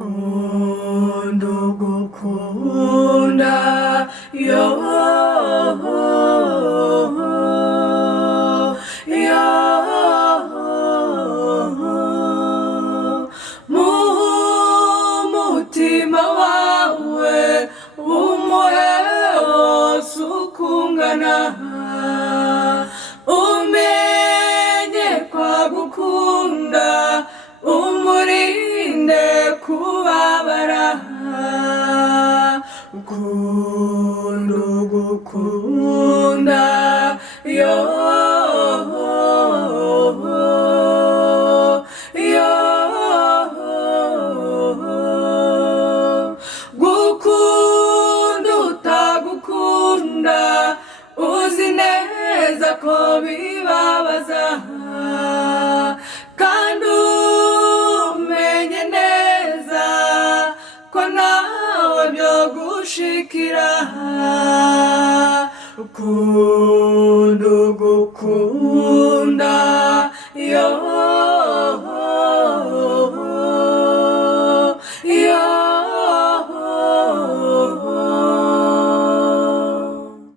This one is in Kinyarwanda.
Ukunda ugukunda yo yo mu mutima wawe umuhe wose ukungana umenye kwagukunda umurinde kubabara ukunda ugukunda yo yo gukunda utagukunda uzi neza ko bibabaza kandi umenye neza ko nawe byo gushikira